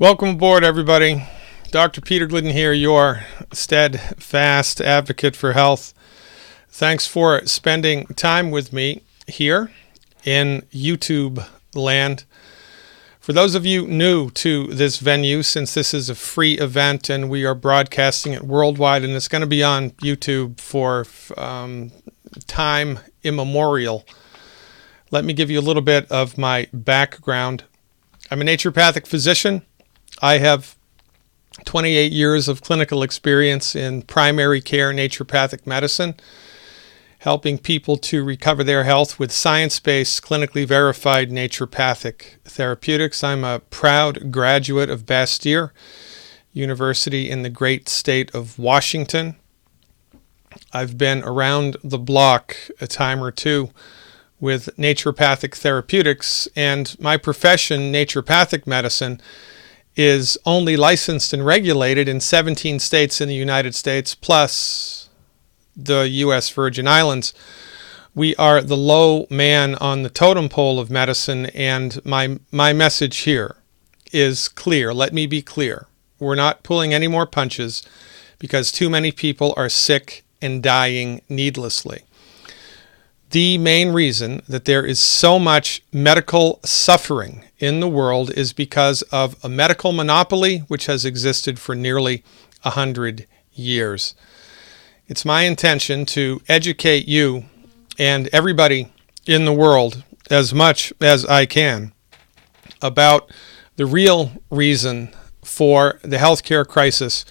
Welcome aboard, everybody. Dr. Peter Glidden here, your steadfast advocate for health. Thanks for spending time with me here in YouTube land. For those of you new to this venue, since this is a free event and we are broadcasting it worldwide, and it's going to be on YouTube for time immemorial, let me give you a little bit of my background. I'm a naturopathic physician. I have 28 years of clinical experience in primary care naturopathic medicine, helping people to recover their health with science-based, clinically verified naturopathic therapeutics. I'm a proud graduate of Bastyr University in the great state of Washington. I've been around the block a time or two with naturopathic therapeutics, and my profession, naturopathic medicine, is only licensed and regulated in 17 states in the United States, plus the U.S. Virgin Islands. We are the low man on the totem pole of medicine, and my message here is clear. Let me be clear. We're not pulling any more punches because too many people are sick and dying needlessly. The main reason that there is so much medical suffering in the world is because of a medical monopoly which has existed for nearly 100 years. It's my intention to educate you and everybody in the world as much as I can about the real reason for the healthcare crisis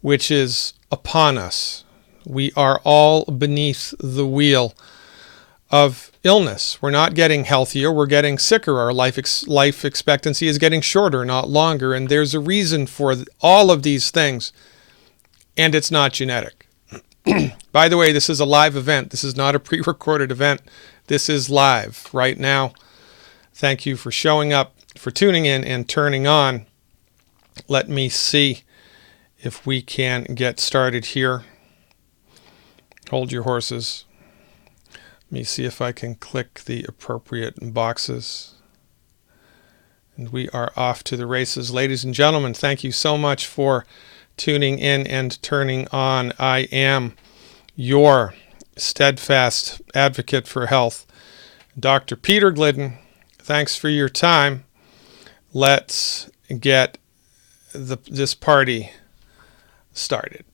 which is upon us. We are all beneath the wheel of illness. We're not getting healthier, we're getting sicker. Our life expectancy is getting shorter, not longer, and there's a reason for all of these things, and it's not genetic. By the way, this is a live event. This is not a pre-recorded event. This is live right now. Thank you for showing up, for tuning in and turning on. Let me see if we can get started here. Hold your horses. Let me see if I can click the appropriate boxes. And we are off to the races. Ladies and gentlemen, thank you so much for tuning in and turning on. I am your steadfast advocate for health, Dr. Peter Glidden. Thanks for your time. Let's get this party started.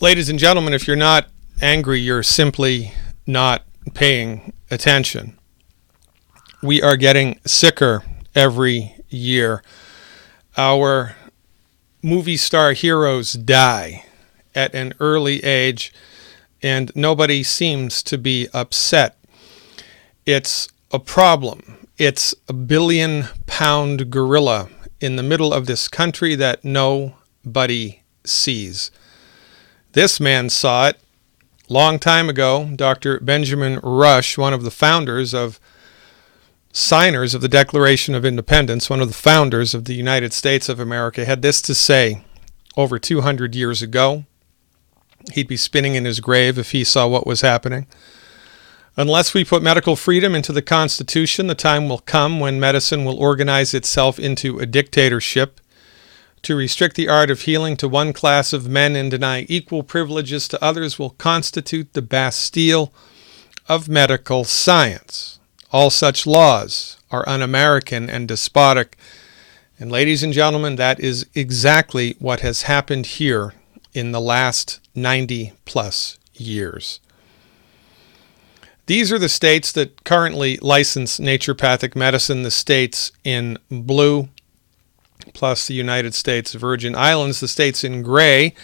Ladies and gentlemen, if you're not angry, you're simply not paying attention. We are getting sicker every year. Our movie star heroes die at an early age, and nobody seems to be upset. It's a problem. It's a billion-pound gorilla in the middle of this country that nobody sees. This man saw it long time ago. Dr. Benjamin Rush, one of the signers of the Declaration of Independence, one of the founders of the United States of America, had this to say over 200 years ago. He'd be spinning in his grave if he saw what was happening. Unless we put medical freedom into the Constitution, the time will come when medicine will organize itself into a dictatorship. To restrict the art of healing to one class of men and deny equal privileges to others will constitute the Bastille of medical science. All such laws are un-American and despotic. And ladies and gentlemen, that is exactly what has happened here in the last 90-plus years. These are the states that currently license naturopathic medicine, the states in blue, plus the United States Virgin Islands. The states in gray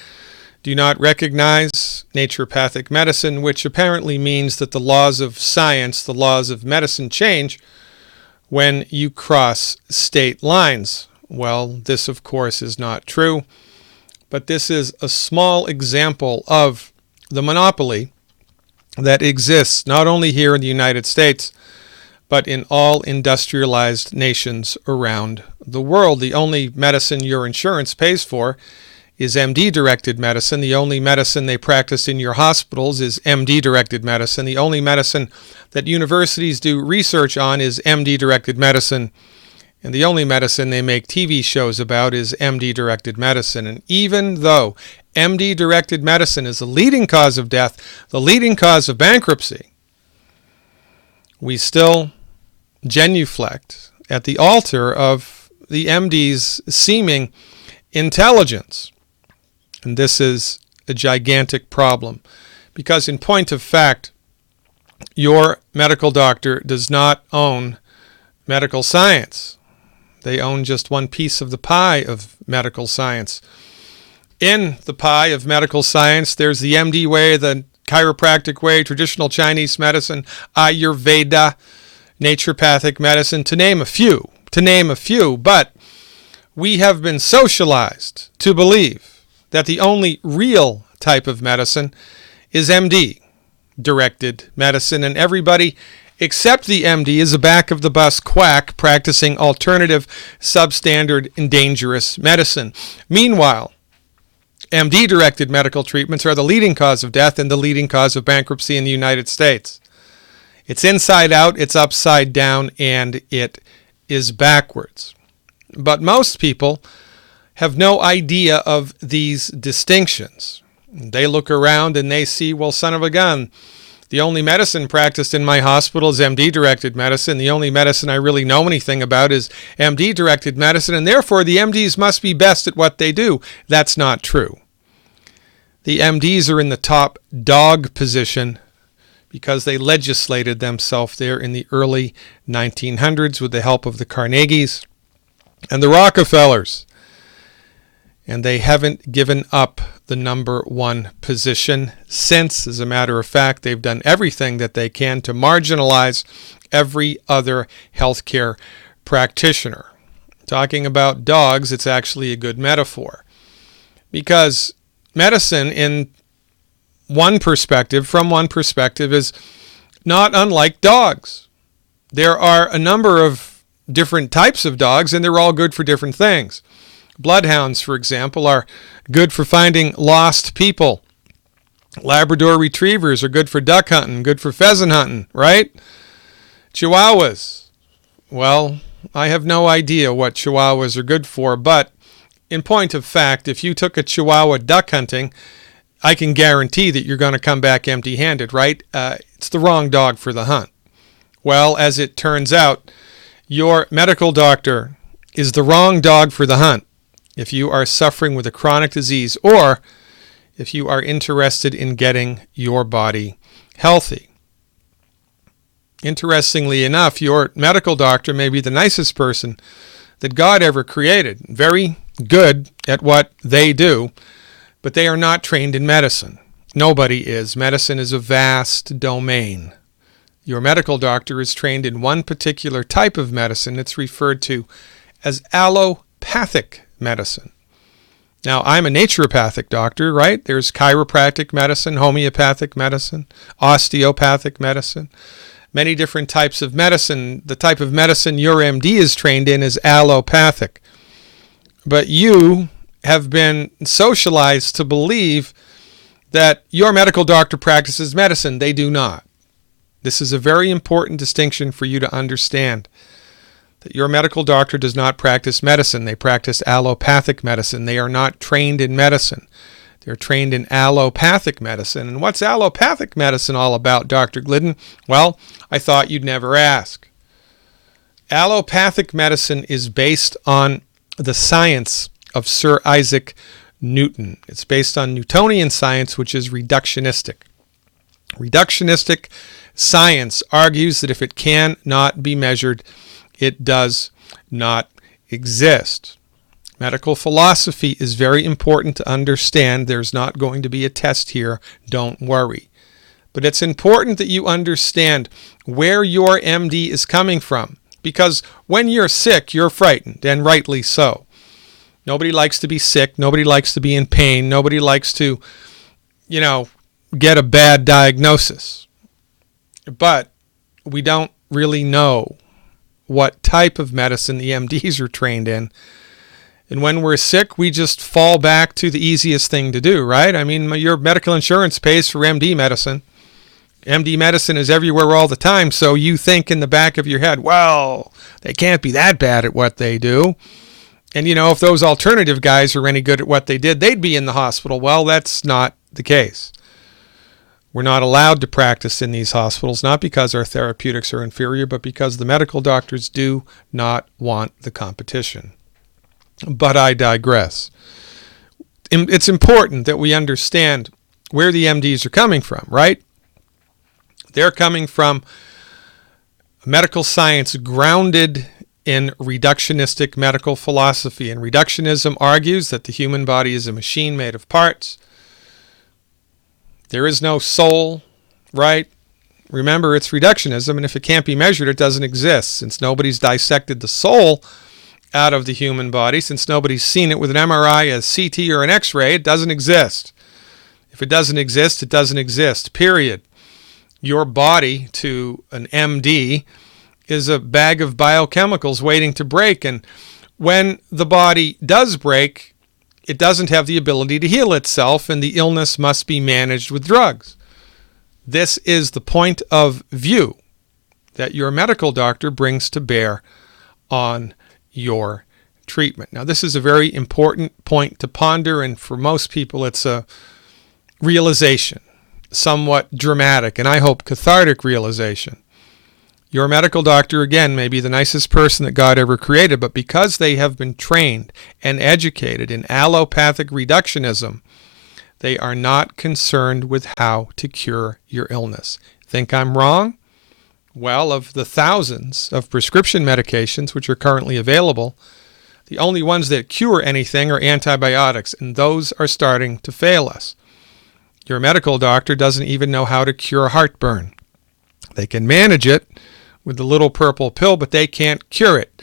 do not recognize naturopathic medicine, which apparently means that the laws of science, the laws of medicine, change when you cross state lines. Well, this, of course, is not true, but this is a small example of the monopoly that exists not only here in the United States, but in all industrialized nations around the world. The only medicine your insurance pays for is MD-directed medicine. The only medicine they practice in your hospitals is MD-directed medicine. The only medicine that universities do research on is MD-directed medicine. And the only medicine they make TV shows about is MD-directed medicine. And even though MD-directed medicine is the leading cause of death, the leading cause of bankruptcy, we still genuflect at the altar of the MD's seeming intelligence. And this is a gigantic problem because, in point of fact, your medical doctor does not own medical science. They own just one piece of the pie of medical science. In the pie of medical science, there's the MD way, the chiropractic way, traditional Chinese medicine, Ayurveda, naturopathic medicine, to name a few. But we have been socialized to believe that the only real type of medicine is MD-directed medicine, and everybody except the MD is a back-of-the-bus quack practicing alternative, substandard, and dangerous medicine. Meanwhile, MD-directed medical treatments are the leading cause of death and the leading cause of bankruptcy in the United States. It's inside out, it's upside down, and it is backwards. But most people have no idea of these distinctions. They look around and they see, well, son of a gun, the only medicine practiced in my hospital is MD-directed medicine. The only medicine I really know anything about is MD-directed medicine, and therefore the MDs must be best at what they do. That's not true. The MDs are in the top dog position because they legislated themselves there in the early 1900s with the help of the Carnegies and the Rockefellers. And they haven't given up the number one position since. As a matter of fact, they've done everything that they can to marginalize every other healthcare practitioner. Talking about dogs, it's actually a good metaphor, because medicine from one perspective, is not unlike dogs. There are a number of different types of dogs, and they're all good for different things. Bloodhounds, for example, are good for finding lost people. Labrador retrievers are good for duck hunting, good for pheasant hunting, right? Chihuahuas, well, I have no idea what Chihuahuas are good for, but in point of fact, if you took a Chihuahua duck hunting, I can guarantee that you're going to come back empty-handed, right? It's the wrong dog for the hunt. Well, as it turns out, your medical doctor is the wrong dog for the hunt if you are suffering with a chronic disease, or if you are interested in getting your body healthy. Interestingly enough, your medical doctor may be the nicest person that God ever created, very good at what they do, but they are not trained in medicine. Nobody is. Medicine is a vast domain. Your medical doctor is trained in one particular type of medicine. It's referred to as allopathic medicine. Now, I'm a naturopathic doctor, right? There's chiropractic medicine, homeopathic medicine, osteopathic medicine, many different types of medicine. The type of medicine your MD is trained in is allopathic. But you have been socialized to believe that your medical doctor practices medicine. They do not. This is a very important distinction for you to understand, that your medical doctor does not practice medicine. They practice allopathic medicine. They are not trained in medicine. They're trained in allopathic medicine. And what's allopathic medicine all about, Dr. Glidden? Well, I thought you'd never ask. Allopathic medicine is based on the science of Sir Isaac Newton. It's based on Newtonian science, which is reductionistic. Reductionistic science argues that if it cannot be measured, it does not exist. Medical philosophy is very important to understand. There's not going to be a test here. Don't worry. But it's important that you understand where your MD is coming from, because when you're sick, you're frightened, and rightly so. Nobody likes to be sick. Nobody likes to be in pain. Nobody likes to, get a bad diagnosis. But we don't really know what type of medicine the MDs are trained in. And when we're sick, we just fall back to the easiest thing to do, right? I mean, your medical insurance pays for MD medicine. MD medicine is everywhere all the time, so you think in the back of your head, well, they can't be that bad at what they do. And, if those alternative guys are any good at what they did, they'd be in the hospital. Well, that's not the case. We're not allowed to practice in these hospitals, not because our therapeutics are inferior, but because the medical doctors do not want the competition. But I digress. It's important that we understand where the MDs are coming from, right? They're coming from medical science grounded in reductionistic medical philosophy. And reductionism argues that the human body is a machine made of parts. There is no soul, right? Remember, it's reductionism, and if it can't be measured, it doesn't exist. Since nobody's dissected the soul out of the human body, since nobody's seen it with an MRI, a CT, or an X-ray, it doesn't exist. If it doesn't exist, it doesn't exist, period. Your body, to an MD, is a bag of biochemicals waiting to break. And when the body does break, it doesn't have the ability to heal itself, and the illness must be managed with drugs. This is the point of view that your medical doctor brings to bear on your treatment. Now, this is a very important point to ponder, and for most people, it's a realization, somewhat dramatic, and I hope cathartic realization. Your medical doctor, again, may be the nicest person that God ever created, but because they have been trained and educated in allopathic reductionism, they are not concerned with how to cure your illness. Think I'm wrong? Well, of the thousands of prescription medications which are currently available, the only ones that cure anything are antibiotics, and those are starting to fail us. Your medical doctor doesn't even know how to cure heartburn. They can manage it with the little purple pill, but they can't cure it.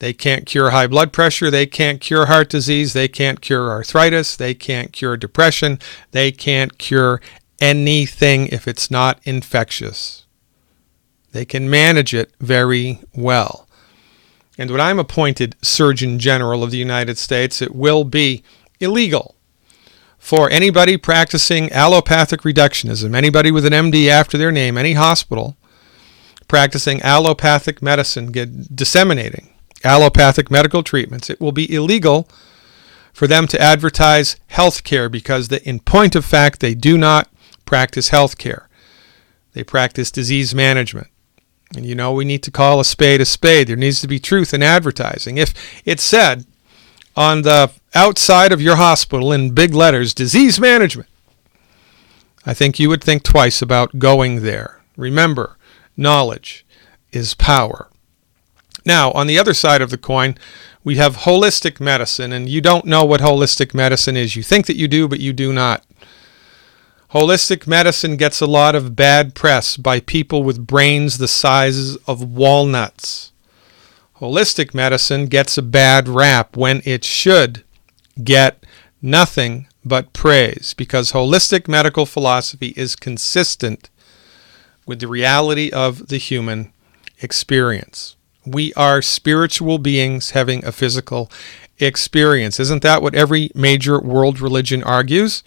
They can't cure high blood pressure. They can't cure heart disease. They can't cure arthritis. They can't cure depression. They can't cure anything if it's not infectious. They can manage it very well. And when I'm appointed Surgeon General of the United States, it will be illegal for anybody practicing allopathic reductionism, anybody with an MD after their name, any hospital practicing allopathic medicine, disseminating allopathic medical treatments, it will be illegal for them to advertise health care, because in point of fact, they do not practice health care. They practice disease management. And we need to call a spade a spade. There needs to be truth in advertising. If it said, on the outside of your hospital in big letters, disease management, I think you would think twice about going there. Remember, knowledge is power. Now, on the other side of the coin, we have holistic medicine, and you don't know what holistic medicine is. You think that you do, but you do not. Holistic medicine gets a lot of bad press by people with brains the size of walnuts. Holistic medicine gets a bad rap when it should get nothing but praise, because holistic medical philosophy is consistent with the reality of the human experience. We are spiritual beings having a physical experience. Isn't that what every major world religion argues?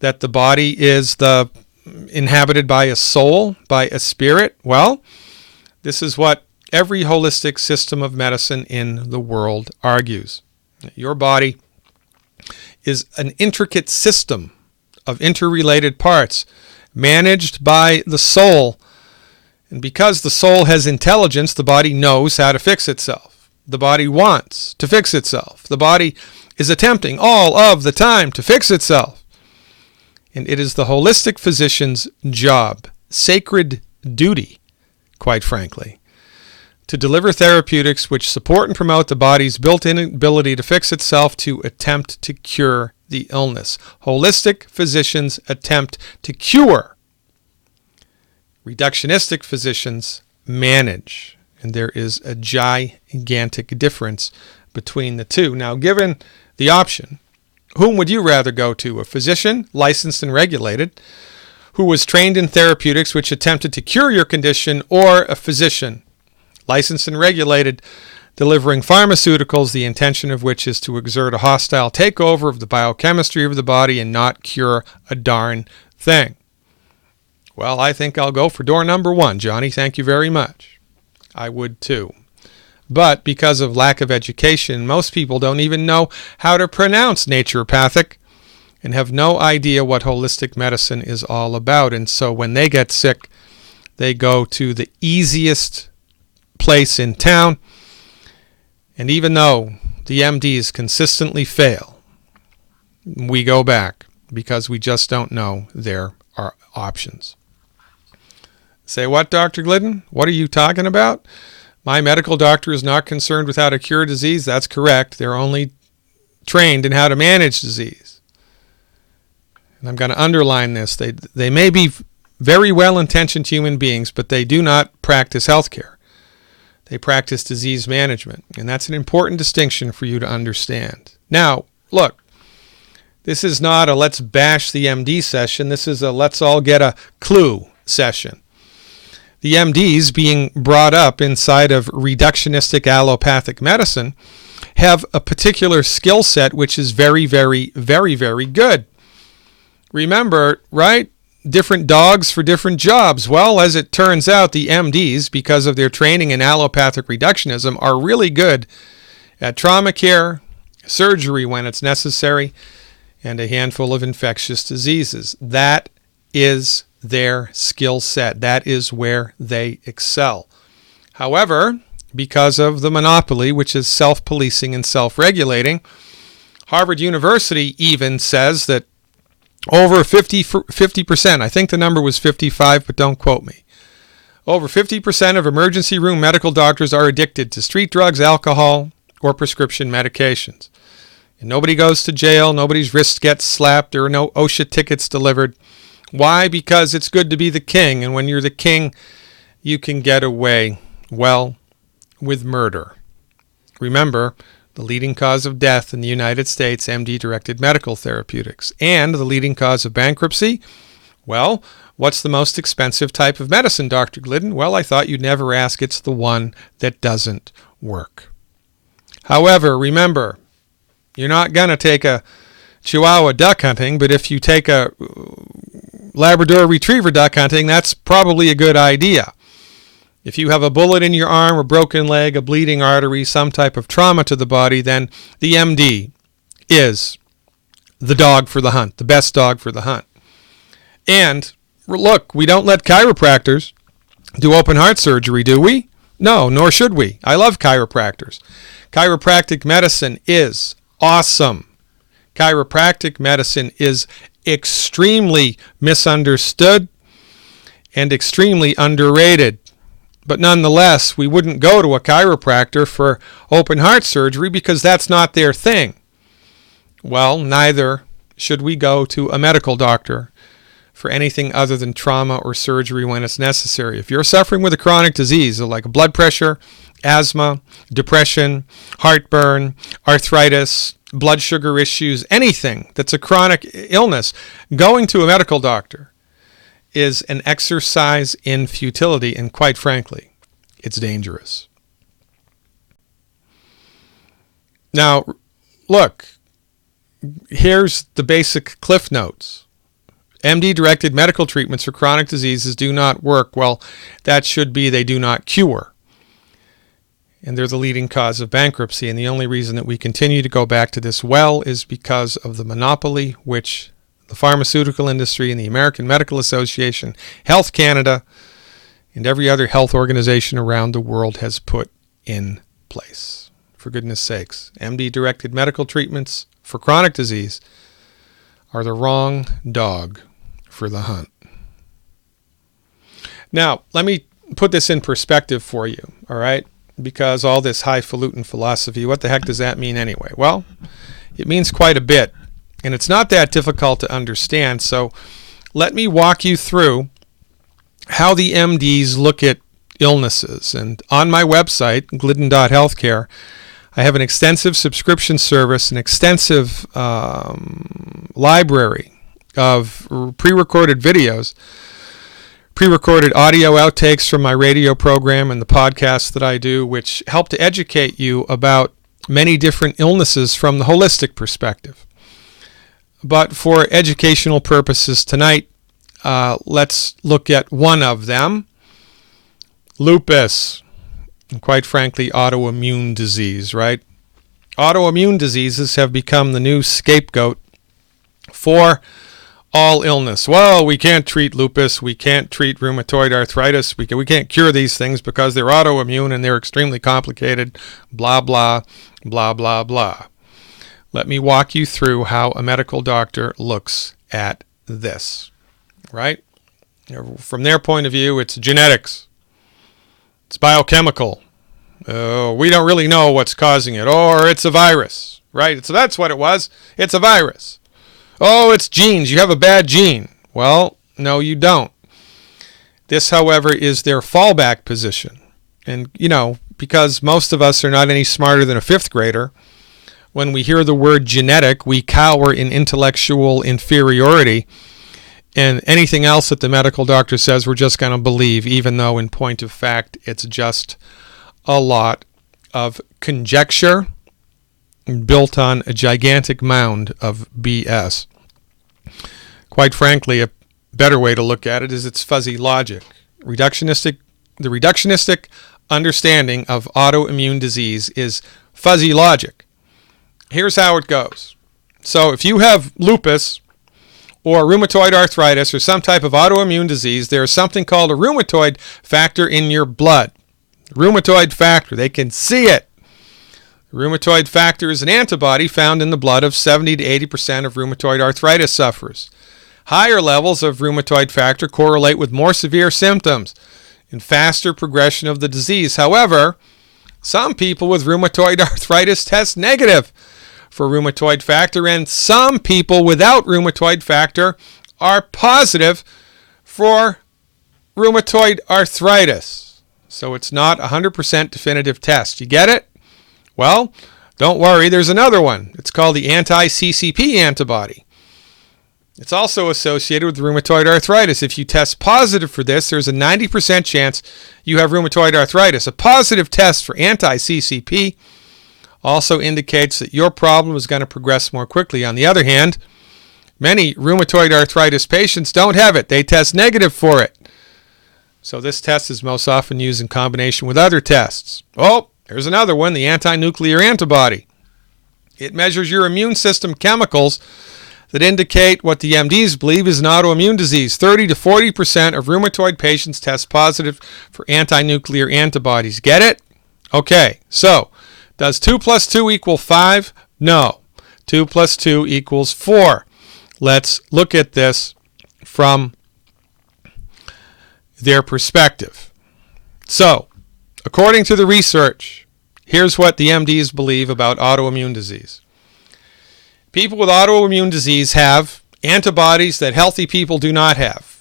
That the body is inhabited by a soul, by a spirit? Well, this is what every holistic system of medicine in the world argues. Your body is an intricate system of interrelated parts managed by the soul. And because the soul has intelligence, the body knows how to fix itself. The body wants to fix itself. The body is attempting all of the time to fix itself. And it is the holistic physician's job, sacred duty, quite frankly, to deliver therapeutics which support and promote the body's built-in ability to fix itself, to attempt to cure the illness. Holistic physicians attempt to cure. Reductionistic physicians manage, and there is a gigantic difference between the two. Now, given the option, whom would you rather go to? A physician, licensed and regulated, who was trained in therapeutics which attempted to cure your condition, or a physician, licensed and regulated, delivering pharmaceuticals, the intention of which is to exert a hostile takeover of the biochemistry of the body and not cure a darn thing? Well, I think I'll go for door number one, Johnny. Thank you very much. I would too. But because of lack of education, most people don't even know how to pronounce naturopathic and have no idea what holistic medicine is all about. And so when they get sick, they go to the easiest place in town. And even though the MDs consistently fail, we go back because we just don't know there are options. Say what, Dr. Glidden? What are you talking about? My medical doctor is not concerned with how to cure disease. That's correct. They're only trained in how to manage disease. And I'm going to underline this. They may be very well-intentioned human beings, but they do not practice healthcare. They practice disease management. And that's an important distinction for you to understand. Now, look, this is not a let's bash the MD session. This is a let's all get a clue session. The MDs being brought up inside of reductionistic allopathic medicine have a particular skill set which is very, very, very, very good. Remember, right? Different dogs for different jobs. Well, as it turns out, the MDs, because of their training in allopathic reductionism, are really good at trauma care, surgery when it's necessary, and a handful of infectious diseases. That is their skill set. That is where they excel. However, because of the monopoly, which is self-policing and self-regulating, Harvard University even says that over 50%, I think the number was 55, but don't quote me, over 50% of emergency room medical doctors are addicted to street drugs, alcohol, or prescription medications. And nobody goes to jail, nobody's wrist gets slapped, there are no OSHA tickets delivered. Why? Because it's good to be the king, and when you're the king, you can get away, well, with murder. Remember, the leading cause of death in the United States, MD-directed medical therapeutics. And the leading cause of bankruptcy, well, what's the most expensive type of medicine, Dr. Glidden? Well, I thought you'd never ask. It's the one that doesn't work. However, remember, you're not going to take a Chihuahua duck hunting, but if you take a Labrador Retriever duck hunting, that's probably a good idea. If you have a bullet in your arm, a broken leg, a bleeding artery, some type of trauma to the body, then the MD is the dog for the hunt, the best dog for the hunt. And look, we don't let chiropractors do open heart surgery, do we? No, nor should we. I love chiropractors. Chiropractic medicine is awesome. Chiropractic medicine is extremely misunderstood and extremely underrated. But nonetheless, we wouldn't go to a chiropractor for open heart surgery because that's not their thing. Well, neither should we go to a medical doctor for anything other than trauma or surgery when it's necessary. If you're suffering with a chronic disease like blood pressure, asthma, depression, heartburn, arthritis, blood sugar issues, anything that's a chronic illness, going to a medical doctor is an exercise in futility, and quite frankly, it's dangerous. Now, look, here's the basic cliff notes. MD-directed medical treatments for chronic diseases do not work. Well, that should be they do not cure. And they're the leading cause of bankruptcy. And the only reason that we continue to go back to this well is because of the monopoly which the pharmaceutical industry and the American Medical Association, Health Canada, and every other health organization around the world has put in place. For goodness sakes, MD-directed medical treatments for chronic disease are the wrong dog for the hunt. Now, let me put this in perspective for you, all right? Because all this highfalutin philosophy, what the heck does that mean anyway? Well, it means quite a bit, and it's not that difficult to understand. So let me walk you through how the MDs look at illnesses. And on my website, glidden.healthcare, I have an extensive subscription service, an extensive library of pre-recorded videos, pre-recorded audio outtakes from my radio program and the podcasts that I do, which help to educate you about many different illnesses from the holistic perspective. But for educational purposes tonight, let's look at one of them, lupus, and quite frankly, autoimmune disease, right? Autoimmune diseases have become the new scapegoat for all illness. Well, we can't treat lupus, we can't treat rheumatoid arthritis, we can't cure these things because they're autoimmune and they're extremely complicated, blah, blah, blah, blah, blah. Let me walk you through how a medical doctor looks at this, right? From their point of view, it's genetics. It's biochemical. We don't really know what's causing it. Or it's a virus, right? So that's what it was. It's a virus. Oh, it's genes. You have a bad gene. Well, no, you don't. This, however, is their fallback position. And, because most of us are not any smarter than a fifth grader, when we hear the word genetic, we cower in intellectual inferiority. And anything else that the medical doctor says, we're just going to believe, even though in point of fact, it's just a lot of conjecture built on a gigantic mound of BS. Quite frankly, a better way to look at it is it's fuzzy logic. The reductionistic understanding of autoimmune disease is fuzzy logic. Here's how it goes. So if you have lupus or rheumatoid arthritis or some type of autoimmune disease, there is something called a rheumatoid factor in your blood. Rheumatoid factor, they can see it. Rheumatoid factor is an antibody found in the blood of 70 to 80% of rheumatoid arthritis sufferers. Higher levels of rheumatoid factor correlate with more severe symptoms and faster progression of the disease. However, some people with rheumatoid arthritis test negative for rheumatoid factor, and some people without rheumatoid factor are positive for rheumatoid arthritis. So it's not a 100% definitive test. You get it? Well, don't worry, there's another one. It's called the anti-CCP antibody. It's also associated with rheumatoid arthritis. If you test positive for this, there's a 90% chance you have rheumatoid arthritis. A positive test for anti-CCP also indicates that your problem is going to progress more quickly. On the other hand, many rheumatoid arthritis patients don't have it. They test negative for it. So this test is most often used in combination with other tests. Oh, there's another one, the anti-nuclear antibody. It measures your immune system chemicals that indicate what the MDs believe is an autoimmune disease. 30 to 40% of rheumatoid patients test positive for anti-nuclear antibodies. Get it? Okay, so does 2 plus 2 equal 5? No. 2 plus 2 equals 4. Let's look at this from their perspective. So, according to the research, here's what the MDs believe about autoimmune disease. People with autoimmune disease have antibodies that healthy people do not have.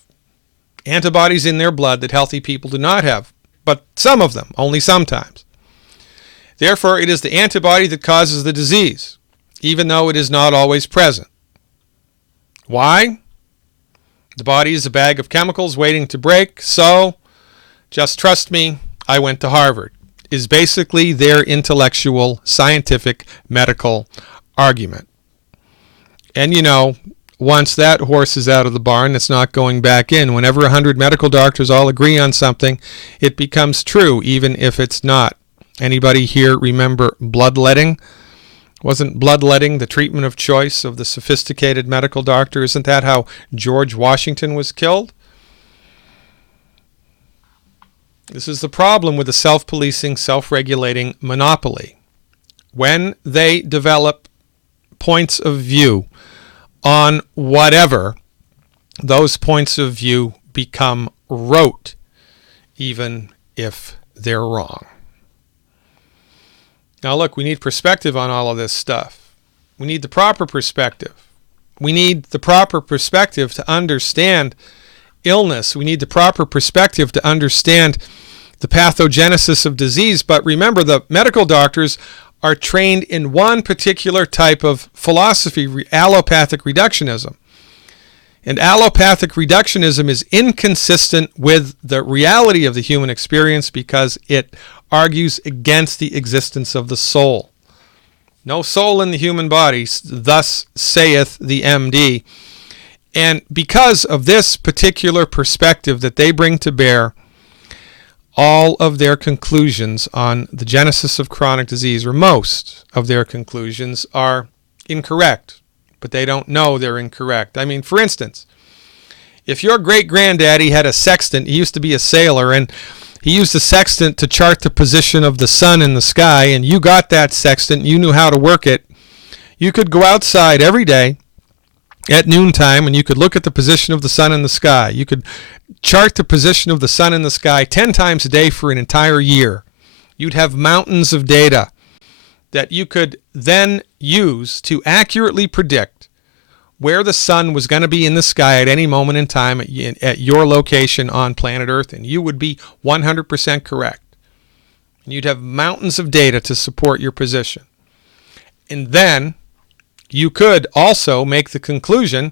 Antibodies in their blood that healthy people do not have, but some of them, only sometimes. Therefore, it is the antibody that causes the disease, even though it is not always present. Why? The body is a bag of chemicals waiting to break, so just trust me, I went to Harvard, is basically their intellectual, scientific, medical argument. And you know, once that horse is out of the barn, it's not going back in. Whenever 100 medical doctors all agree on something, it becomes true, even if it's not. Anybody here remember bloodletting? Wasn't bloodletting the treatment of choice of the sophisticated medical doctor? Isn't that how George Washington was killed? This is the problem with the self-policing, self-regulating monopoly. When they develop points of view on whatever, those points of view become rote, even if they're wrong. Now look, we need perspective on all of this stuff. We need the proper perspective. We need the proper perspective to understand illness. We need the proper perspective to understand the pathogenesis of disease. But remember, the medical doctors are trained in one particular type of philosophy, allopathic reductionism. And allopathic reductionism is inconsistent with the reality of the human experience because it argues against the existence of the soul. No soul in the human body, thus saith the MD. And because of this particular perspective that they bring to bear, all of their conclusions on the genesis of chronic disease, or most of their conclusions, are incorrect, but they don't know they're incorrect. I mean, for instance, if your great-granddaddy had a sextant, he used to be a sailor, and he used the sextant to chart the position of the sun in the sky, and you got that sextant, you knew how to work it, you could go outside every day at noontime and you could look at the position of the sun in the sky. You could chart the position of the sun in the sky 10 times a day for an entire year. You'd have mountains of data that you could then use to accurately predict where the sun was going to be in the sky at any moment in time at your location on planet Earth, and you would be 100% correct. And you'd have mountains of data to support your position. And then you could also make the conclusion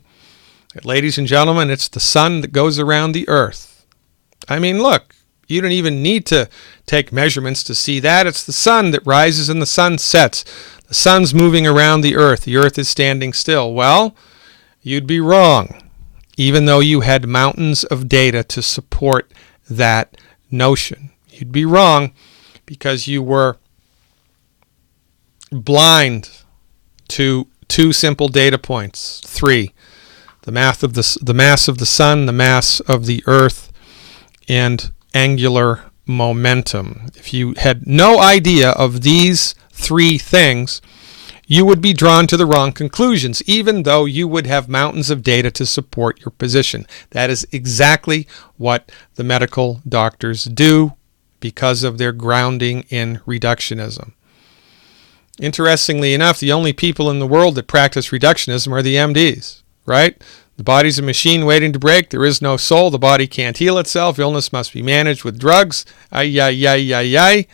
that, ladies and gentlemen, it's the sun that goes around the Earth. I mean, look, you don't even need to take measurements to see that. It's the sun that rises and the sun sets. The sun's moving around the Earth. The Earth is standing still. Well, you'd be wrong, even though you had mountains of data to support that notion. You'd be wrong because you were blind to two simple data points. 3, the mass of the sun, the mass of the Earth, and angular momentum. If you had no idea of these 3 things, you would be drawn to the wrong conclusions, even though you would have mountains of data to support your position. That is exactly what the medical doctors do because of their grounding in reductionism. Interestingly enough, the only people in the world that practice reductionism are the MDs, right? The body's a machine waiting to break. There is no soul. The body can't heal itself. Illness must be managed with drugs. Ay, ay, ay, ay, ay.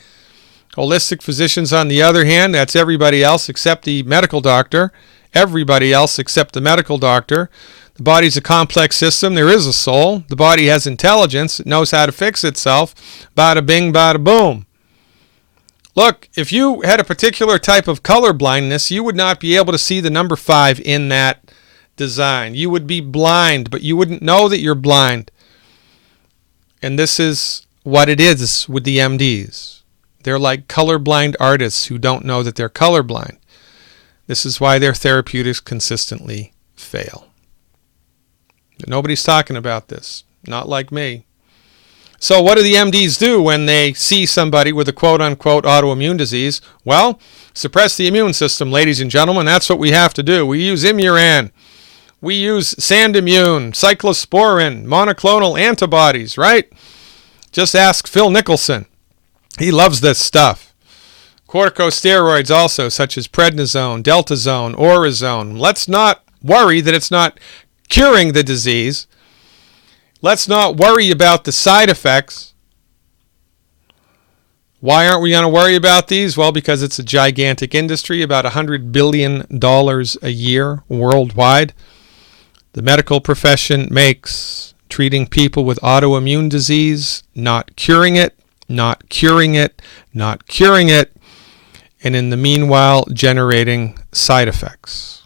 Holistic physicians, on the other hand, that's everybody else except the medical doctor. Everybody else except the medical doctor. The body's a complex system. There is a soul. The body has intelligence. It knows how to fix itself. Bada bing, bada boom. Look, if you had a particular type of color blindness, you would not be able to see the number 5 in that design. You would be blind, but you wouldn't know that you're blind. And this is what it is with the MDs. They're like colorblind artists who don't know that they're colorblind. This is why their therapeutics consistently fail. But nobody's talking about this, not like me. So what do the MDs do when they see somebody with a quote-unquote autoimmune disease? Well, suppress the immune system, ladies and gentlemen. That's what we have to do. We use Imuran. We use Sandimune, cyclosporin, monoclonal antibodies, right? Just ask Phil Nicholson. He loves this stuff. Corticosteroids also, such as prednisone, deltazone, orezone. Let's not worry that it's not curing the disease. Let's not worry about the side effects. Why aren't we going to worry about these? Well, because it's a gigantic industry, about $100 billion a year worldwide. The medical profession makes treating people with autoimmune disease, not curing it, not curing it, not curing it, and in the meanwhile generating side effects.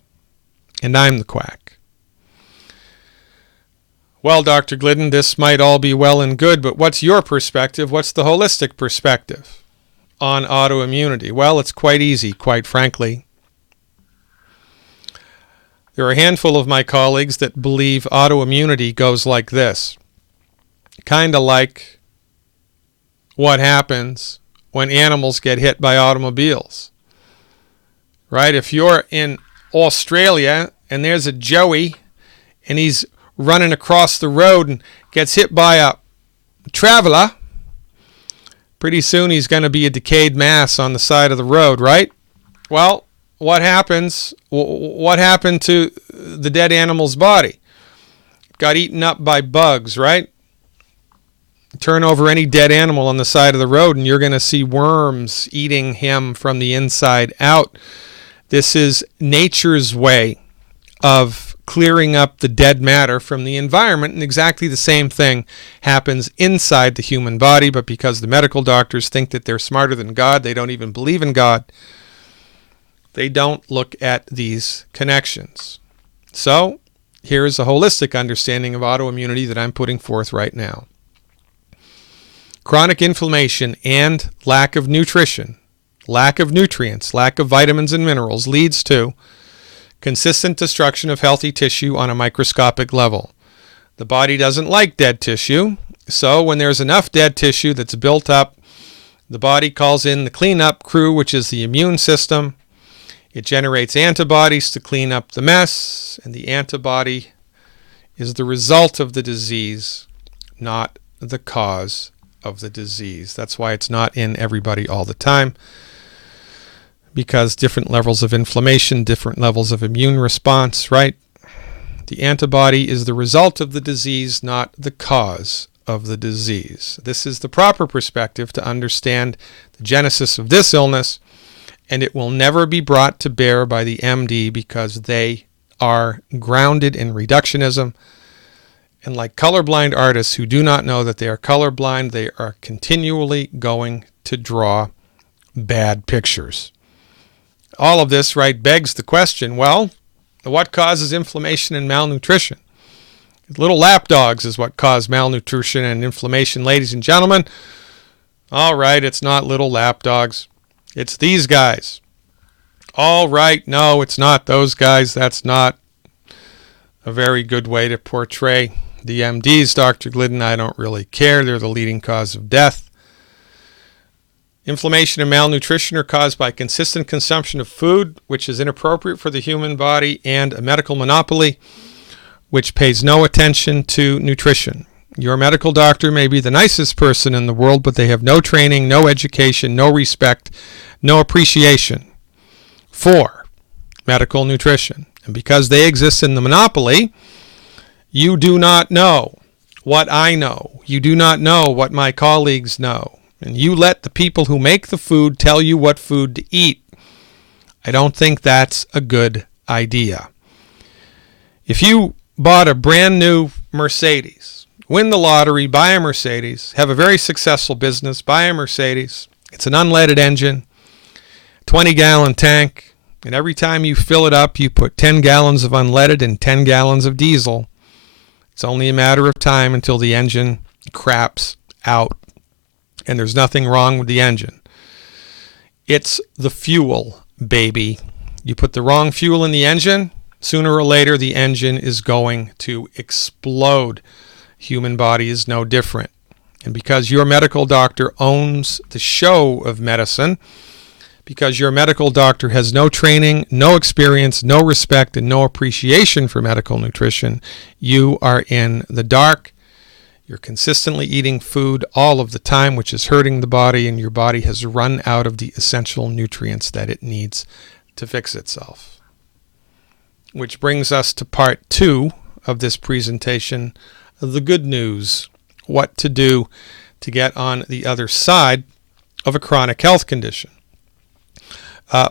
And I'm the quack. Well, Dr. Glidden, this might all be well and good, but what's your perspective? What's the holistic perspective on autoimmunity? Well, it's quite easy, quite frankly. There are a handful of my colleagues that believe autoimmunity goes like this. Kind of like what happens when animals get hit by automobiles. Right? If you're in Australia and there's a Joey and he's running across the road and gets hit by a traveler, pretty soon he's going to be a decayed mass on the side of the road, right? Well, what happens? What happened to the dead animal's body? Got eaten up by bugs, right? Turn over any dead animal on the side of the road and you're going to see worms eating him from the inside out. This is nature's way of clearing up the dead matter from the environment, and exactly the same thing happens inside the human body, but because the medical doctors think that they're smarter than God, they don't even believe in God, they don't look at these connections. So here is a holistic understanding of autoimmunity that I'm putting forth right now. Chronic inflammation and lack of nutrition, lack of nutrients, lack of vitamins and minerals leads to consistent destruction of healthy tissue on a microscopic level. The body doesn't like dead tissue, so when there's enough dead tissue that's built up, the body calls in the cleanup crew, which is the immune system. It generates antibodies to clean up the mess, and the antibody is the result of the disease, not the cause of the disease. That's why it's not in everybody all the time, because different levels of inflammation, different levels of immune response, right? The antibody is the result of the disease, not the cause of the disease. This is the proper perspective to understand the genesis of this illness, and it will never be brought to bear by the MD because they are grounded in reductionism. And like colorblind artists who do not know that they are colorblind, they are continually going to draw bad pictures. All of this, right, begs the question, well, what causes inflammation and malnutrition? Little lapdogs is what cause malnutrition and inflammation, ladies and gentlemen. All right, it's not little lapdogs. It's these guys. All right, no, it's not those guys. That's not a very good way to portray the MDs, Dr. Glidden. I don't really care. They're the leading cause of death. Inflammation and malnutrition are caused by consistent consumption of food, which is inappropriate for the human body, and a medical monopoly, which pays no attention to nutrition. Your medical doctor may be the nicest person in the world, but they have no training, no education, no respect, no appreciation for medical nutrition. And because they exist in the monopoly, you do not know what I know. You do not know what my colleagues know. And you let the people who make the food tell you what food to eat. I don't think that's a good idea. If you bought a brand new Mercedes, win the lottery, buy a Mercedes, have a very successful business, buy a Mercedes, it's an unleaded engine, 20-gallon tank, and every time you fill it up, you put 10 gallons of unleaded and 10 gallons of diesel. It's only a matter of time until the engine craps out. And there's nothing wrong with the engine. It's the fuel, baby. You put the wrong fuel in the engine, sooner or later the engine is going to explode. Human body is no different. And because your medical doctor owns the show of medicine, because your medical doctor has no training, no experience, no respect, and no appreciation for medical nutrition, you are in the dark. You're consistently eating food all of the time, which is hurting the body, and your body has run out of the essential nutrients that it needs to fix itself. Which brings us to part 2 of this presentation, the good news, what to do to get on the other side of a chronic health condition.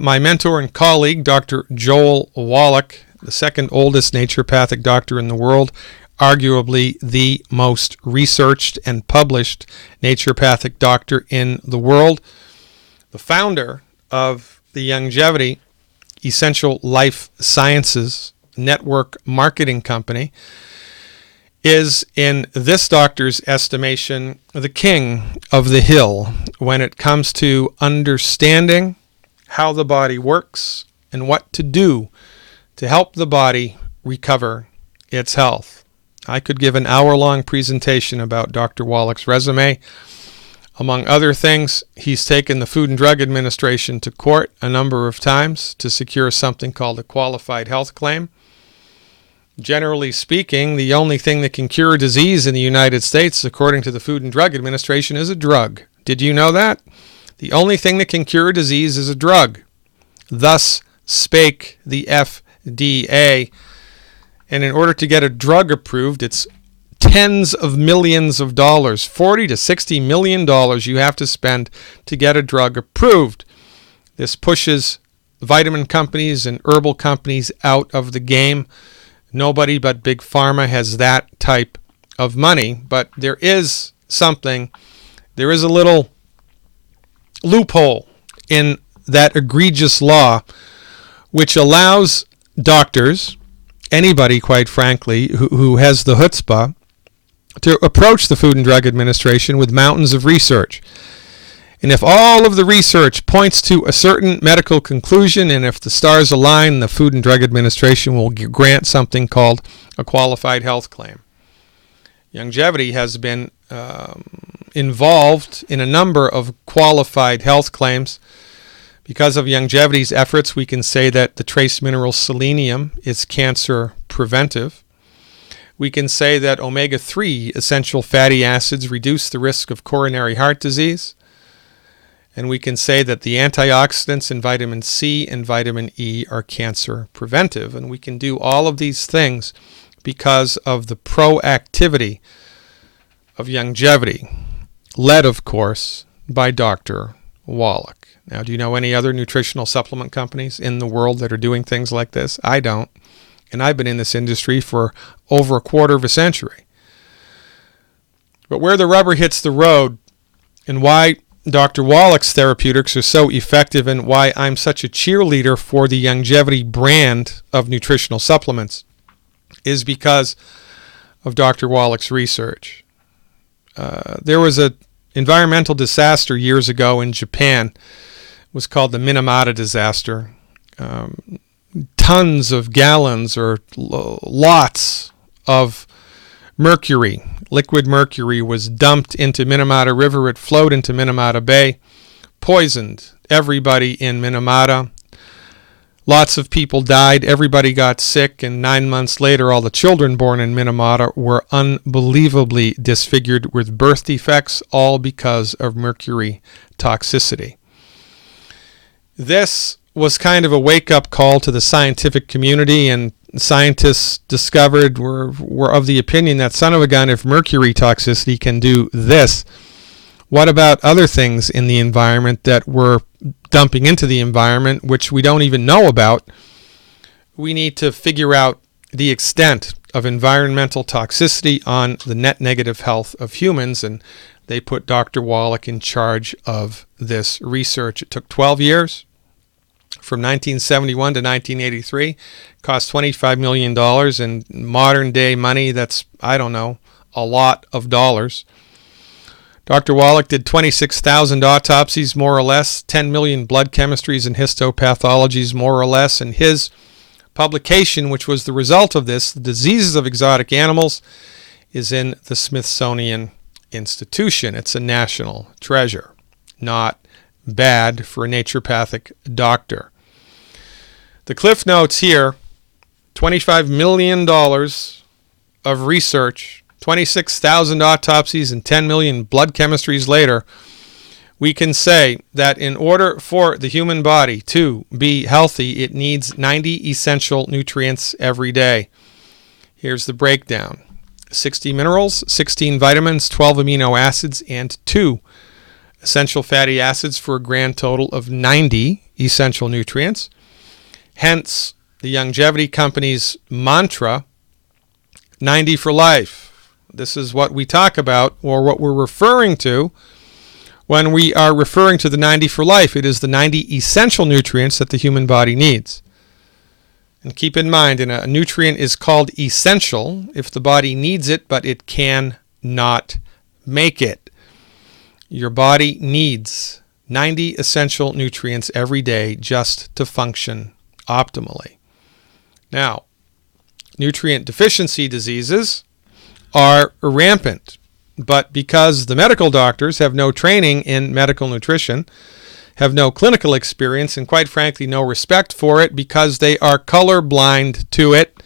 My mentor and colleague, Dr. Joel Wallach, the second oldest naturopathic doctor in the world, arguably the most researched and published naturopathic doctor in the world, the founder of the Youngevity Essential Life Sciences Network Marketing Company, is, in this doctor's estimation, the king of the hill when it comes to understanding how the body works and what to do to help the body recover its health. I could give an hour-long presentation about Dr. Wallach's resume. Among other things, he's taken the Food and Drug Administration to court a number of times to secure something called a qualified health claim. Generally speaking, the only thing that can cure disease in the United States, according to the Food and Drug Administration, is a drug. Did you know that? The only thing that can cure disease is a drug. Thus spake the FDA. And in order to get a drug approved, it's tens of millions of dollars, $40 to $60 million you have to spend to get a drug approved. This pushes vitamin companies and herbal companies out of the game. Nobody but Big Pharma has that type of money. But there is a little loophole in that egregious law which allows doctors, anybody quite frankly, who has the chutzpah, to approach the Food and Drug Administration with mountains of research. And if all of the research points to a certain medical conclusion, and if the stars align, the Food and Drug Administration will grant something called a qualified health claim. Youngevity has been involved in a number of qualified health claims. Because of Youngevity's efforts, we can say that the trace mineral selenium is cancer preventive. We can say that omega-3 essential fatty acids reduce the risk of coronary heart disease. And we can say that the antioxidants in vitamin C and vitamin E are cancer preventive. And we can do all of these things because of the proactivity of Youngevity, led, of course, by Dr. Wallach. Now, do you know any other nutritional supplement companies in the world that are doing things like this? I don't. And I've been in this industry for over a quarter of a century. But where the rubber hits the road, and why Dr. Wallach's therapeutics are so effective, and why I'm such a cheerleader for the Youngevity brand of nutritional supplements, is because of Dr. Wallach's research. There was an environmental disaster years ago in Japan. It was called the Minamata disaster. Tons of gallons or lots of mercury, liquid mercury, was dumped into Minamata River. It flowed into Minamata Bay, poisoned everybody in Minamata. Lots of people died. Everybody got sick. And 9 months later, all the children born in Minamata were unbelievably disfigured with birth defects, all because of mercury toxicity. This was kind of a wake-up call to the scientific community, and scientists were of the opinion that, son of a gun, if mercury toxicity can do this, what about other things in the environment that we're dumping into the environment, which we don't even know about? We need to figure out the extent of environmental toxicity on the net negative health of humans, and they put Dr. Wallach in charge of this research. It took 12 years. From 1971 to 1983, cost $25 million. In modern day money, that's, I don't know, a lot of dollars. Dr. Wallach did 26,000 autopsies, more or less, 10 million blood chemistries and histopathologies, more or less. And his publication, which was the result of this, The Diseases of Exotic Animals, is in the Smithsonian institution. It's a national treasure, not bad for a naturopathic doctor. The cliff notes here, $25 million of research, 26,000 autopsies, and 10 million blood chemistries later, we can say that in order for the human body to be healthy, it needs 90 essential nutrients every day. Here's the breakdown. 60 minerals, 16 vitamins, 12 amino acids, and 2 essential fatty acids for a grand total of 90 essential nutrients. Hence, the Youngevity Company's mantra, 90 for life. This is what we talk about, or what we're referring to when we are referring to the 90 for life. It is the 90 essential nutrients that the human body needs. And keep in mind, a nutrient is called essential if the body needs it, but it cannot make it. Your body needs 90 essential nutrients every day just to function optimally. Now, nutrient deficiency diseases are rampant, but because the medical doctors have no training in medical nutrition, have no clinical experience, and quite frankly no respect for it because they are colorblind to it,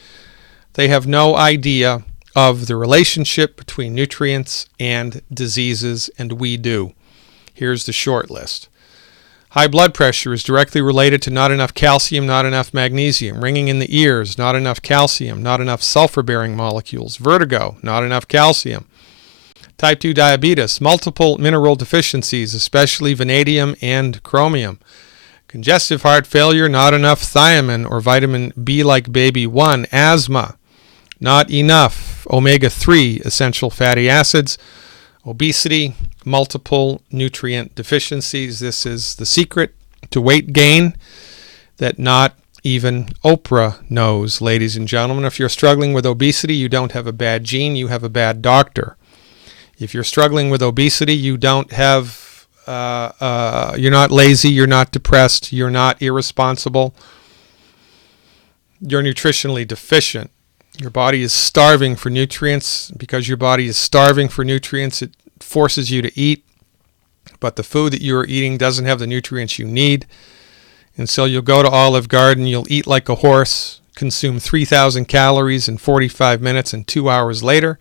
they have no idea of the relationship between nutrients and diseases, and we do. Here's the short list. High blood pressure is directly related to not enough calcium, not enough magnesium. Ringing in the ears, not enough calcium, not enough sulfur-bearing molecules. Vertigo, not enough calcium. Type 2 diabetes, multiple mineral deficiencies, especially vanadium and chromium. Congestive heart failure, not enough thiamine or vitamin B like baby 1. Asthma, not enough omega-3 essential fatty acids. Obesity, multiple nutrient deficiencies. This is the secret to weight gain that not even Oprah knows, ladies and gentlemen. If you're struggling with obesity, you don't have a bad gene, you have a bad doctor. If you're struggling with obesity, you don't have, you're not lazy, you're not depressed, you're not irresponsible. You're nutritionally deficient. Your body is starving for nutrients. Because your body is starving for nutrients, it forces you to eat. But the food that you are eating doesn't have the nutrients you need. And so you'll go to Olive Garden, you'll eat like a horse, consume 3,000 calories in 45 minutes, and 2 hours later,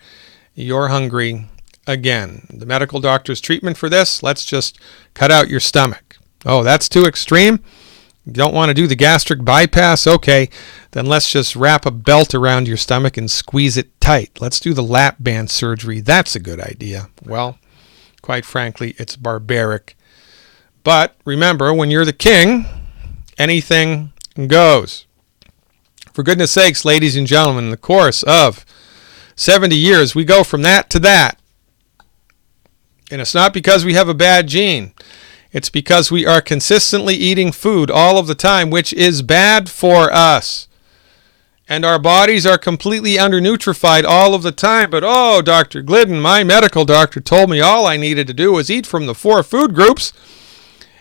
you're hungry again. The medical doctor's treatment for this, let's just cut out your stomach. Oh, that's too extreme? You don't want to do the gastric bypass? Okay, then let's just wrap a belt around your stomach and squeeze it tight. Let's do the lap band surgery. That's a good idea. Well, quite frankly, it's barbaric. But remember, when you're the king, anything goes. For goodness sakes, ladies and gentlemen, in the course of 70 years, we go from that to that. And it's not because we have a bad gene. It's because we are consistently eating food all of the time, which is bad for us. And our bodies are completely undernutrified all of the time. But, oh, Dr. Glidden, my medical doctor told me all I needed to do was eat from the 4 food groups,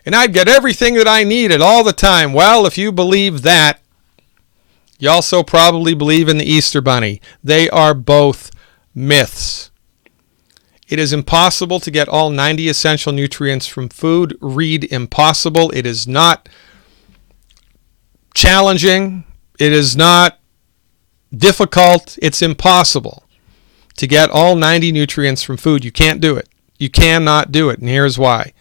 and I'd get everything that I needed all the time. Well, if you believe that, you also probably believe in the Easter Bunny. They are both myths. It is impossible to get all 90 essential nutrients from food. Read impossible. It is not challenging. It is not difficult. It's impossible to get all 90 nutrients from food. You can't do it. You cannot do it, and here's why.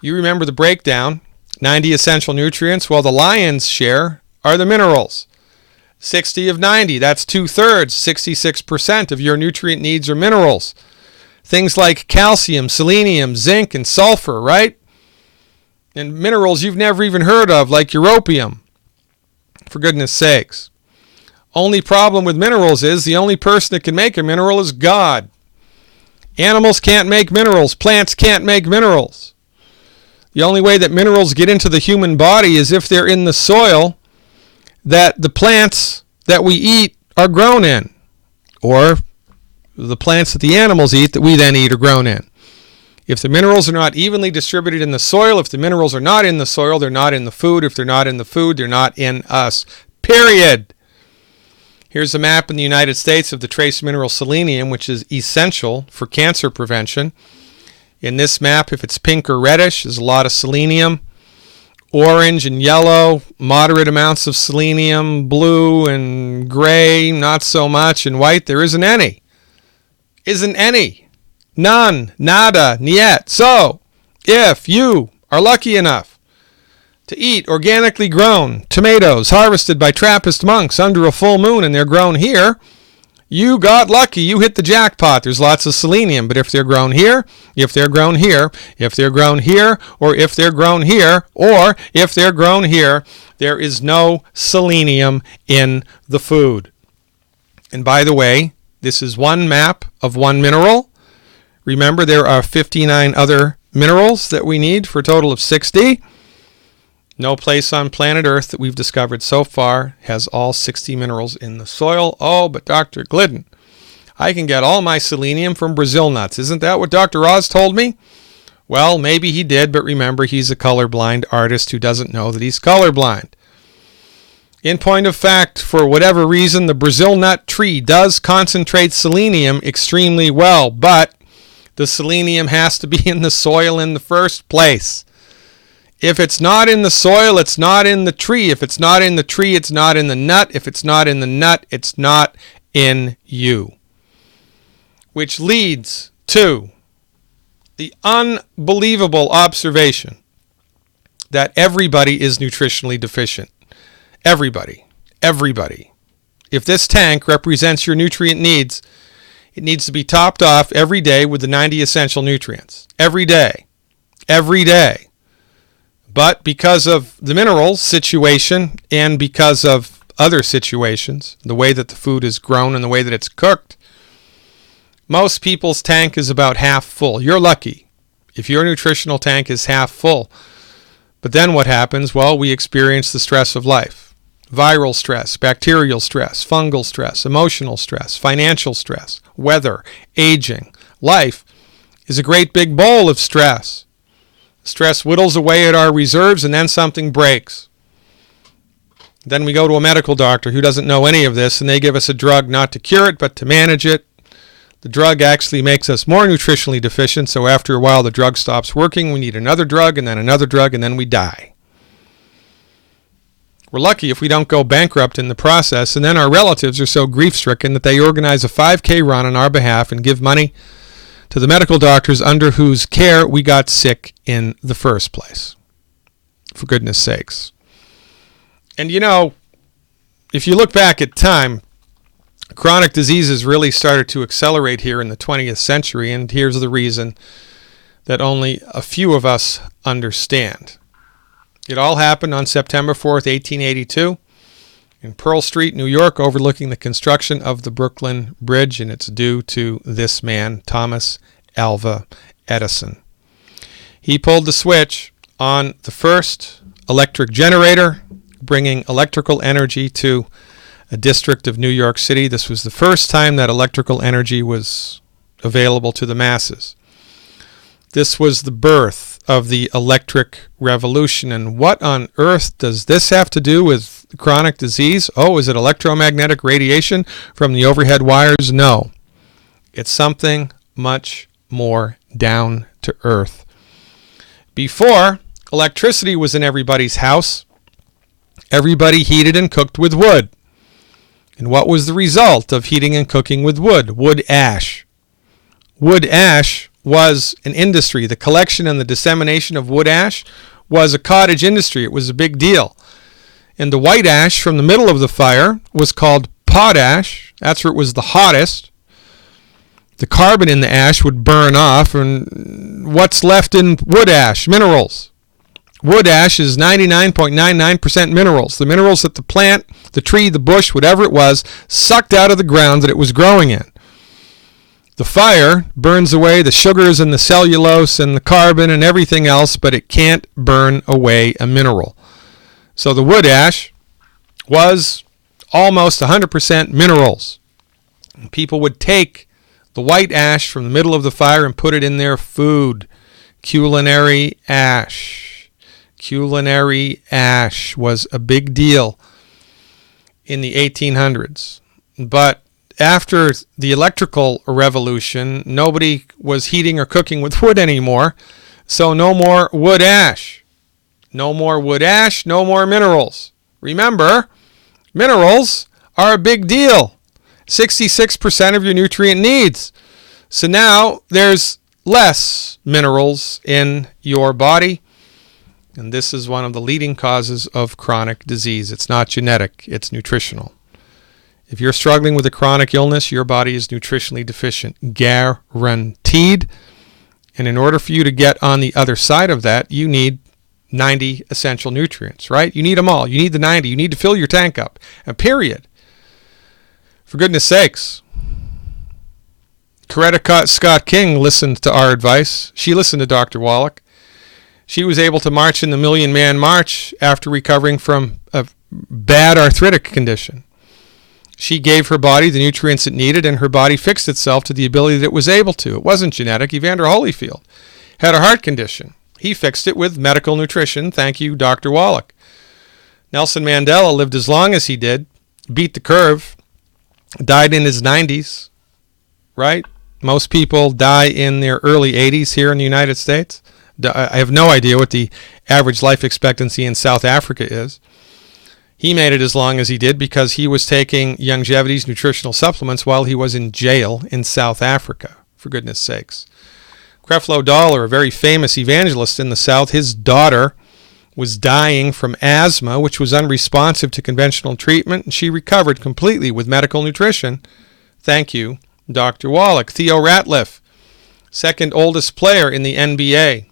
You remember the breakdown, 90 essential nutrients. Well, the lion's share are the minerals. 60 of 90, that's 2/3, 66% of your nutrient needs are minerals. Things like calcium, selenium, zinc, and sulfur, right? And minerals you've never even heard of, like europium. For goodness sakes. Only problem with minerals is the only person that can make a mineral is God. Animals can't make minerals. Plants can't make minerals. The only way that minerals get into the human body is if they're in the soil that the plants that we eat are grown in, or the plants that the animals eat that we then eat are grown in. If the minerals are not evenly distributed in the soil, if the minerals are not in the soil, they're not in the food. If they're not in the food, they're not in us. Period. Here's a map in the United States of the trace mineral selenium, which is essential for cancer prevention. In this map, if it's pink or reddish, there's a lot of selenium. Orange and yellow, moderate amounts of selenium. Blue and gray, not so much. And white, there isn't any. Isn't any. None. Nada. Niet. So, if you are lucky enough to eat organically grown tomatoes harvested by Trappist monks under a full moon and they're grown here, you got lucky. You hit the jackpot. There's lots of selenium. But if they're grown here, if they're grown here, if they're grown here, or if they're grown here, or if they're grown here, there is no selenium in the food. And by the way, this is one map of one mineral. Remember, there are 59 other minerals that we need for a total of 60. No place on planet Earth that we've discovered so far has all 60 minerals in the soil. Oh, but Dr. Glidden, I can get all my selenium from Brazil nuts. Isn't that what Dr. Oz told me? Well, maybe he did, but remember, he's a colorblind artist who doesn't know that he's colorblind. In point of fact, for whatever reason, the Brazil nut tree does concentrate selenium extremely well, but the selenium has to be in the soil in the first place. If it's not in the soil, it's not in the tree. If it's not in the tree, it's not in the nut. If it's not in the nut, it's not in you. Which leads to the unbelievable observation that everybody is nutritionally deficient. Everybody. Everybody. If this tank represents your nutrient needs, it needs to be topped off every day with the 90 essential nutrients. Every day. Every day. But because of the minerals situation and because of other situations, the way that the food is grown and the way that it's cooked, most people's tank is about half full. You're lucky if your nutritional tank is half full. But then what happens? Well, we experience the stress of life. Viral stress, bacterial stress, fungal stress, emotional stress, financial stress, weather, aging. Life is a great big bowl of stress. Stress whittles away at our reserves and then something breaks. Then we go to a medical doctor who doesn't know any of this and they give us a drug not to cure it but to manage it. The drug actually makes us more nutritionally deficient, so after a while the drug stops working, we need another drug and then another drug and then we die. We're lucky if we don't go bankrupt in the process, and then our relatives are so grief-stricken that they organize a 5K run on our behalf and give money to the medical doctors under whose care we got sick in the first place. For goodness sakes. And you know, if you look back at time, chronic diseases really started to accelerate here in the 20th century, and here's the reason that only a few of us understand. It all happened on September 4th, 1882, in Pearl Street, New York, overlooking the construction of the Brooklyn Bridge, and it's due to this man, Thomas Alva Edison. He pulled the switch on the first electric generator, bringing electrical energy to a district of New York City. This was the first time that electrical energy was available to the masses. This was the birth of the electric revolution. And what on earth does this have to do with chronic disease? Oh, is it electromagnetic radiation from the overhead wires? No. It's something much more down to earth. Before, electricity was in everybody's house. Everybody heated and cooked with wood. And what was the result of heating and cooking with wood? Wood ash. Wood ash was an industry. The collection and the dissemination of wood ash was a cottage industry. It was a big deal. And the white ash from the middle of the fire was called potash. That's where it was the hottest. The carbon in the ash would burn off, and what's left in wood ash? Minerals. Wood ash is 99.99% minerals. The minerals that the plant, the tree, the bush, whatever it was, sucked out of the ground that it was growing in. The fire burns away the sugars and the cellulose and the carbon and everything else, but it can't burn away a mineral. So the wood ash was almost 100% minerals. And people would take the white ash from the middle of the fire and put it in their food. Culinary ash. Culinary ash was a big deal in the 1800s. But after the electrical revolution, nobody was heating or cooking with wood anymore. So no more wood ash. No more wood ash, no more minerals. Remember, minerals are a big deal. 66% of your nutrient needs. So now there's less minerals in your body. And this is one of the leading causes of chronic disease. It's not genetic, it's nutritional. If you're struggling with a chronic illness, your body is nutritionally deficient, guaranteed. And in order for you to get on the other side of that, you need 90 essential nutrients, right? You need them all. You need the 90. You need to fill your tank up. And period. For goodness sakes. Coretta Scott King listened to our advice. She listened to Dr. Wallach. She was able to march in the Million Man March after recovering from a bad arthritic condition. She gave her body the nutrients it needed, and her body fixed itself to the ability that it was able to. It wasn't genetic. Evander Holyfield had a heart condition. He fixed it with medical nutrition. Thank you, Dr. Wallach. Nelson Mandela lived as long as he did, beat the curve, died in his 90s, right? Most people die in their early 80s here in the United States. I have no idea what the average life expectancy in South Africa is. He made it as long as he did because he was taking Youngevity's nutritional supplements while he was in jail in South Africa, for goodness sakes. Creflo Dollar, a very famous evangelist in the South, his daughter was dying from asthma, which was unresponsive to conventional treatment, and she recovered completely with medical nutrition. Thank you, Dr. Wallach. Theo Ratliff, second oldest player in the NBA,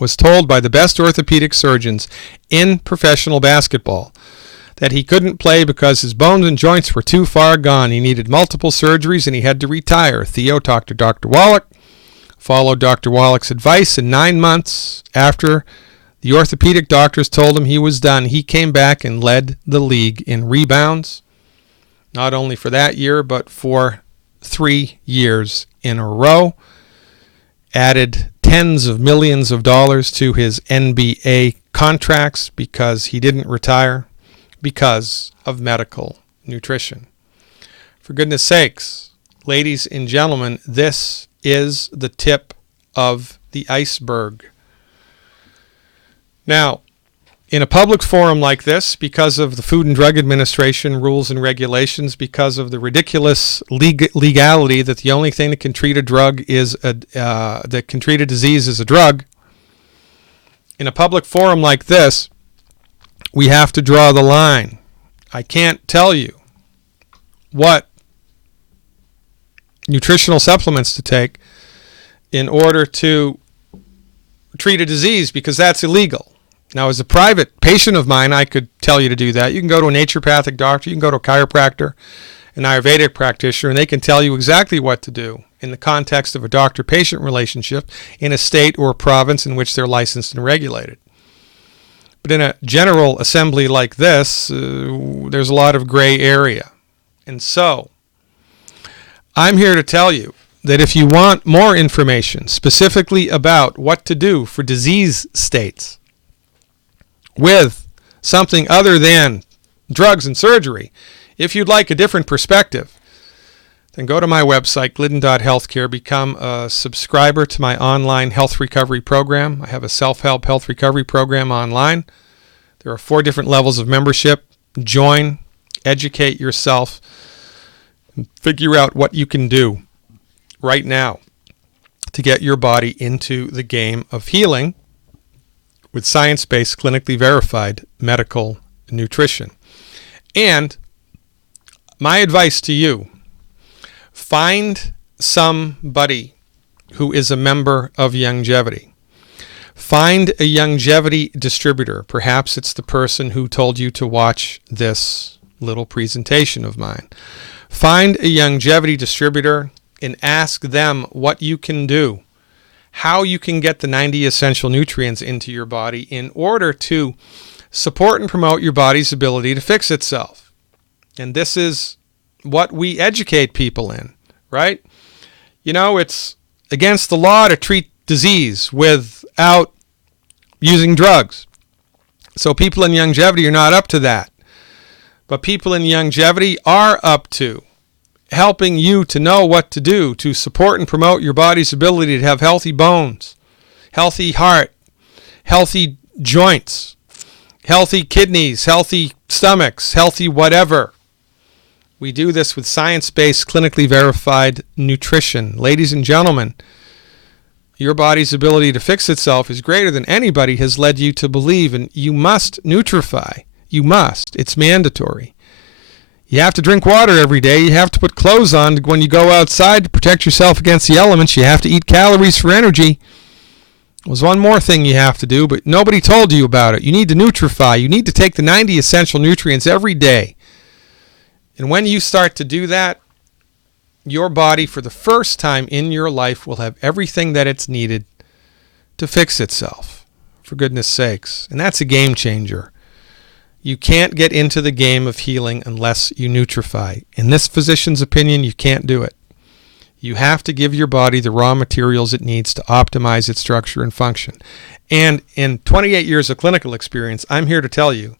was told by the best orthopedic surgeons in professional basketball that he couldn't play because his bones and joints were too far gone. He needed multiple surgeries and he had to retire. Theo talked to Dr. Wallach, followed Dr. Wallach's advice, and 9 months after the orthopedic doctors told him he was done, he came back and led the league in rebounds, not only for that year, but for 3 years in a row. Added tens of millions of dollars to his NBA contracts because he didn't retire because of medical nutrition. For goodness sakes, ladies and gentlemen, this is the tip of the iceberg. Now, in a public forum like this, because of the Food and Drug Administration rules and regulations, because of the ridiculous legality that the only thing that can treat a drug is that can treat a disease is a drug, in a public forum like this, we have to draw the line. I can't tell you what nutritional supplements to take in order to treat a disease because that's illegal. Now, as a private patient of mine, I could tell you to do that. You can go to a naturopathic doctor, you can go to a chiropractor, an Ayurvedic practitioner, and they can tell you exactly what to do in the context of a doctor-patient relationship in a state or a province in which they're licensed and regulated. But in a general assembly like this, there's a lot of gray area. And so, I'm here to tell you that if you want more information specifically about what to do for disease states with something other than drugs and surgery, if you'd like a different perspective, then go to my website, glidden.healthcare, become a subscriber to my online health recovery program. I have a self-help health recovery program online. There are 4 different levels of membership. Join, educate yourself, and figure out what you can do right now to get your body into the game of healing with science-based, clinically verified medical nutrition. And my advice to you, find somebody who is a member of Youngevity. Find a Youngevity distributor. Perhaps it's the person who told you to watch this little presentation of mine. Find a Youngevity distributor and ask them what you can do, how you can get the 90 essential nutrients into your body in order to support and promote your body's ability to fix itself. And this is what we educate people in, right? You know, it's against the law to treat disease without using drugs. So people in Youngevity are not up to that. but people in Youngevity are up to helping you to know what to do to support and promote your body's ability to have healthy bones, healthy heart, healthy joints, healthy kidneys, healthy stomachs, healthy whatever. We do this with science-based, clinically verified nutrition. Ladies and gentlemen, your body's ability to fix itself is greater than anybody has led you to believe, and you must nutrify. You must. It's mandatory. You have to drink water every day. You have to put clothes on when you go outside to protect yourself against the elements. You have to eat calories for energy. There's one more thing you have to do, but nobody told you about it. You need to nutrify. You need to take the 90 essential nutrients every day. And when you start to do that, your body, for the first time in your life, will have everything that it's needed to fix itself, for goodness sakes. And that's a game changer. You can't get into the game of healing unless you nutrify. In this physician's opinion, you can't do it. You have to give your body the raw materials it needs to optimize its structure and function. And in 28 years of clinical experience, I'm here to tell you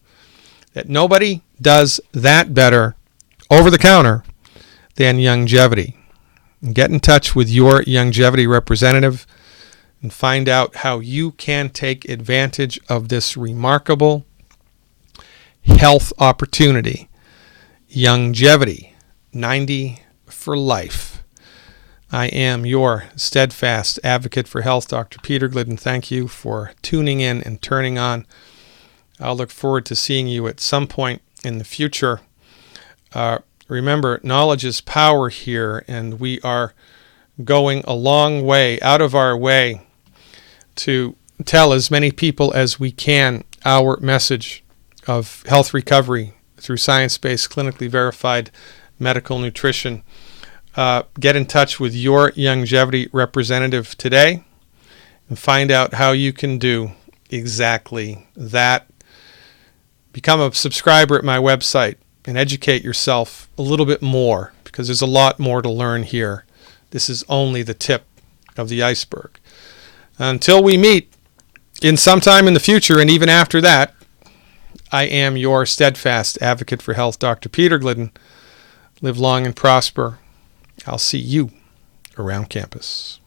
that nobody does that better over the counter than Youngevity. Get in touch with your Youngevity representative and find out how you can take advantage of this remarkable health opportunity. Youngevity, 90 for life. I am your steadfast advocate for health, Dr. Peter Glidden. Thank you for tuning in and turning on. I'll look forward to seeing you at some point in the future. Remember, knowledge is power here, and we are going a long way, out of our way, to tell as many people as we can our message of health recovery through science-based, clinically verified medical nutrition. Get in touch with your Youngevity representative today and find out how you can do exactly that. Become a subscriber at my website and educate yourself a little bit more, because there's a lot more to learn here. This is only the tip of the iceberg. Until we meet in sometime in the future, and even after that, I am your steadfast advocate for health, Dr. Peter Glidden. Live long and prosper. I'll see you around campus.